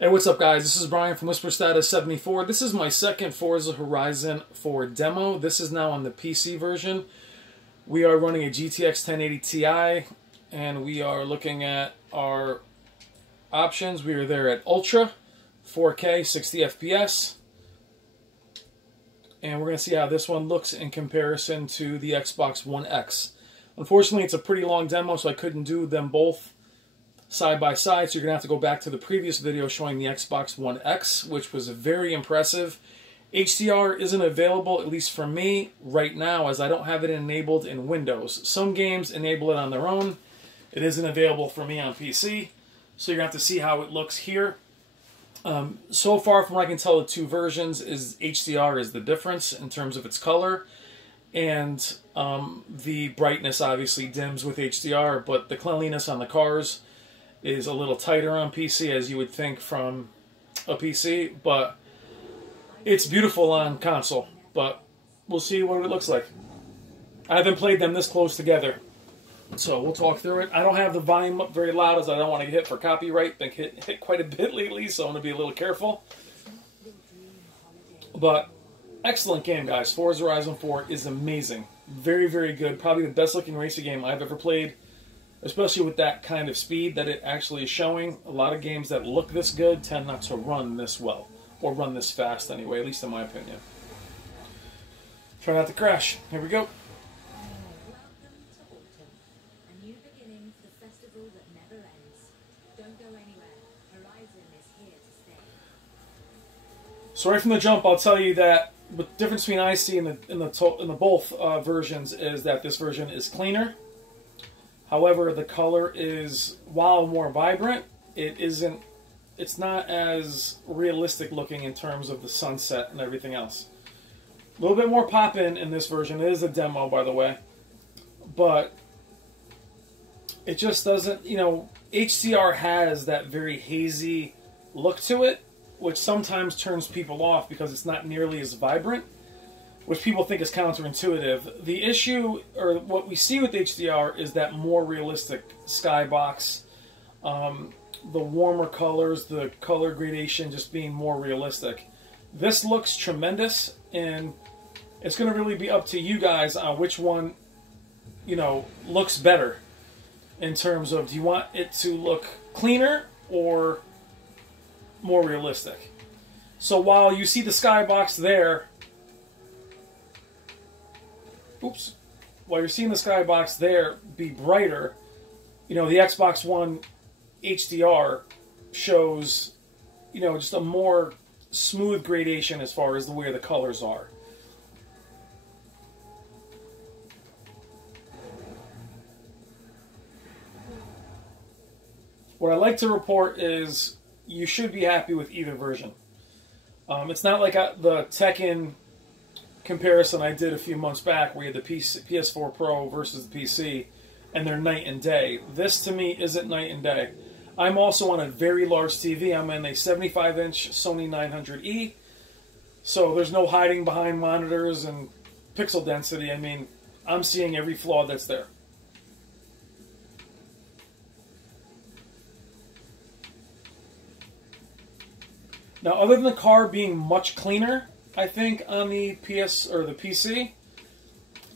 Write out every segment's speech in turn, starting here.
Hey, what's up, guys? This is Brian from Whisper Status 74. This is my second Forza Horizon 4 demo. This is now on the PC version. We are running a GTX 1080 Ti, and we are looking at our options. We are there at Ultra, 4K, 60 FPS. And we're going to see how this one looks in comparison to the Xbox One X. Unfortunately, it's a pretty long demo, so I couldn't do them both side by side, so you're going to have to go back to the previous video showing the Xbox One X, which was very impressive. HDR isn't available, at least for me, right now, as I don't have it enabled in Windows. Some games enable it on their own. It isn't available for me on PC, so you're going to have to see how it looks here. So far, from what I can tell, the two versions is HDR is the difference in terms of its color, and the brightness obviously dims with HDR, but the cleanliness on the cars is a little tighter on PC, as you would think from a PC, but it's beautiful on console, but we'll see what it looks like. I haven't played them this close together, so we'll talk through it. I don't have the volume up very loud, as I don't want to get hit for copyright. Been hit quite a bit lately, so I'm going to be a little careful. But excellent game, guys. Forza Horizon 4 is amazing. Very, very good. Probably the best looking racing game I've ever played, especially with that kind of speed that it actually is showing. A lot of games that look this good tend not to run this well, or run this fast anyway, at least in my opinion. Try not to crash. Here we go. So right from the jump, I'll tell you that the difference between I see in the both versions is that this version is cleaner. However, the color is, while more vibrant, it's not as realistic looking in terms of the sunset and everything else. A little bit more pop-in this version. It is a demo, by the way. But it just doesn't, HDR has that very hazy look to it, which sometimes turns people off because it's not nearly as vibrant, which people think is counterintuitive. The issue, or what we see with HDR, is that more realistic skybox, the warmer colors, the color gradation just being more realistic. This looks tremendous, and it's going to really be up to you guys on which one, looks better in terms of, do you want it to look cleaner or more realistic? So while you see the skybox there, while you're seeing the skybox there be brighter, the Xbox One HDR shows, just a more smooth gradation as far as the way the colors are. What I like to report is you should be happy with either version. It's not like the Tekken comparison I did a few months back where you had the PS4 Pro versus the PC, and they're night and day. This, to me, isn't night and day. I'm also on a very large TV. I'm in a 75-inch Sony 900E, so there's no hiding behind monitors and pixel density. I mean, I'm seeing every flaw that's there. Now, other than the car being much cleaner, I think, on the PS or the PC,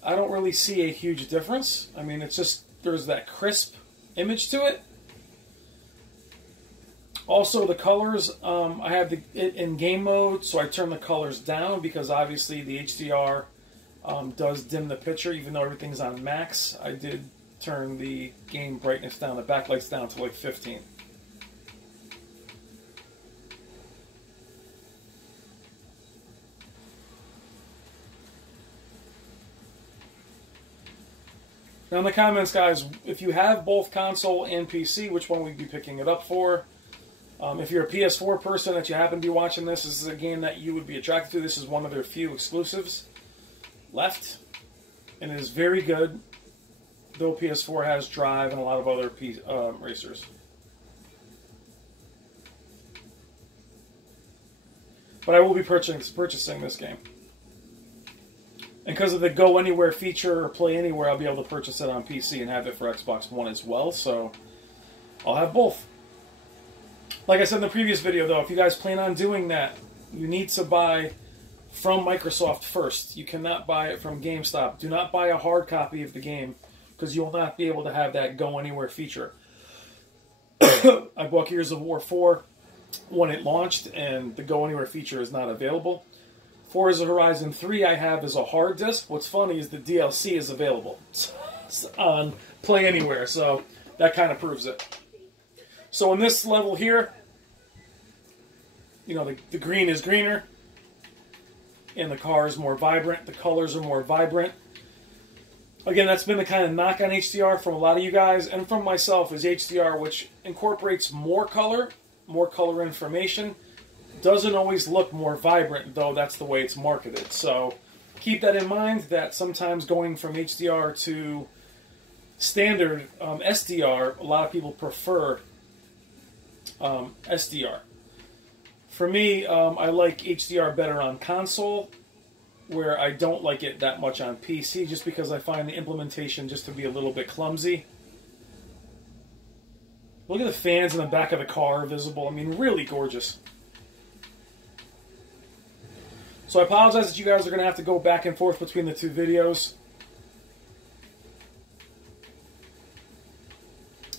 I don't really see a huge difference. I mean, it's just, there's that crisp image to it. Also, the colors, I have it in game mode, so I turn the colors down because obviously the HDR does dim the picture, even though everything's on max. I did turn the game brightness down, the backlights down to like 15. Now in the comments, guys, if you have both console and PC, which one would you be picking it up for? If you're a PS4 person that you happen to be watching this is a game that you would be attracted to. This is one of their few exclusives left, and it is very good, though PS4 has Drive and a lot of other racers. But I will be purchasing this game. And because of the Go Anywhere feature or Play Anywhere, I'll be able to purchase it on PC and have it for Xbox One as well. So I'll have both. Like I said in the previous video, though, if you guys plan on doing that, you need to buy from Microsoft first. You cannot buy it from GameStop. Do not buy a hard copy of the game, because you will not be able to have that Go Anywhere feature. I bought Gears of War 4 when it launched, and the Go Anywhere feature is not available. Forza Horizon 3 I have as a hard disk. What's funny is the DLC is available on Play Anywhere, so that kind of proves it. So in this level here, you know, the green is greener, and the car is more vibrant. The colors are more vibrant. Again, that's been the kind of knock on HDR from a lot of you guys, and from myself, is HDR, which incorporates more color information. Doesn't always look more vibrant, though that's the way it's marketed. So keep that in mind, that sometimes going from HDR to standard SDR, a lot of people prefer SDR. For me, I like HDR better on console, where I don't like it that much on PC, just because I find the implementation just to be a little bit clumsy. Look at the fans in the back of the car visible. I mean, really gorgeous. So I apologize that you guys are going to have to go back and forth between the two videos,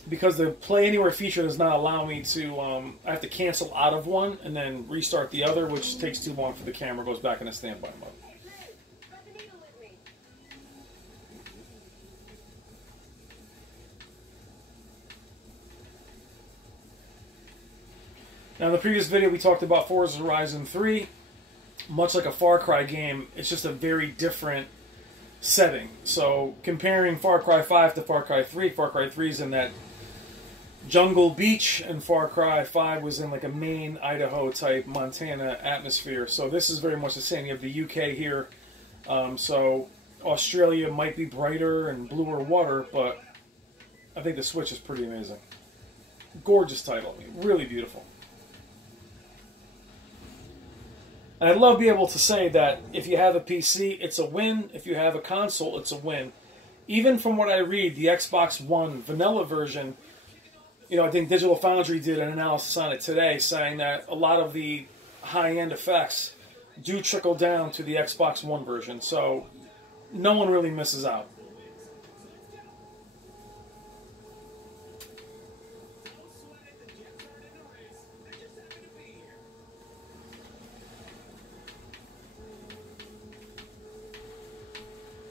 because the Play Anywhere feature does not allow me to, I have to cancel out of one and then restart the other, which takes too long for the camera, goes back into standby mode. Now in the previous video we talked about Forza Horizon 3. Much like a Far Cry game, it's just a very different setting. So comparing Far Cry 5 to Far Cry 3, Far Cry 3 is in that jungle beach, and Far Cry 5 was in like a Maine, Idaho type Montana atmosphere. So this is very much the same. You have the UK here, so Australia might be brighter and bluer water, but I think the Switch is pretty amazing. Gorgeous title, I mean, really beautiful. And I'd love to be able to say that if you have a PC, it's a win. If you have a console, it's a win. Even from what I read, the Xbox One vanilla version, you know, I think Digital Foundry did an analysis on it today, saying that a lot of the high-end effects do trickle down to the Xbox One version. So no one really misses out.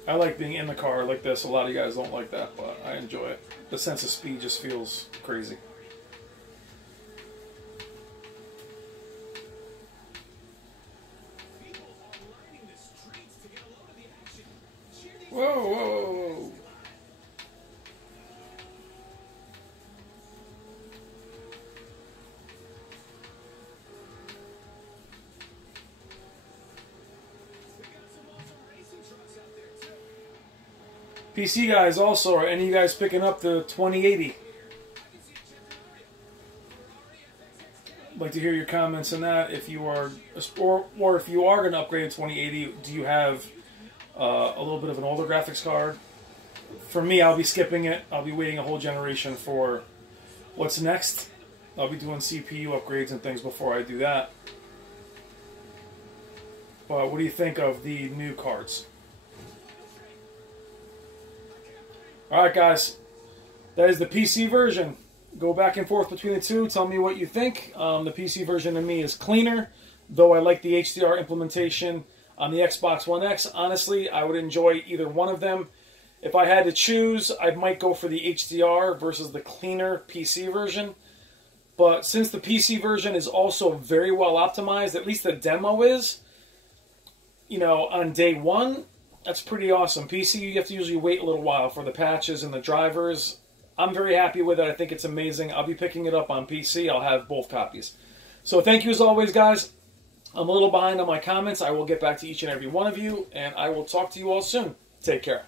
I like being in the car like this. A lot of you guys don't like that, but I enjoy it. The sense of speed just feels crazy. Whoa, whoa, whoa. PC guys also, are any of you guys picking up the 2080? I'd like to hear your comments on that. If you are, or if you are going to upgrade to 2080, do you have a little bit of an older graphics card? For me, I'll be skipping it. I'll be waiting a whole generation for what's next. I'll be doing CPU upgrades and things before I do that. But what do you think of the new cards? Alright guys, that is the PC version. Go back and forth between the two. Tell me what you think. The PC version to me is cleaner, though I like the HDR implementation on the Xbox One X. Honestly, I would enjoy either one of them. If I had to choose, I might go for the HDR versus the cleaner PC version. But since the PC version is also very well optimized, at least the demo is, you know, on day one, that's pretty awesome. PC, you have to usually wait a little while for the patches and the drivers. I'm very happy with it. I think it's amazing. I'll be picking it up on PC. I'll have both copies. So thank you as always, guys. I'm a little behind on my comments. I will get back to each and every one of you, and I will talk to you all soon. Take care.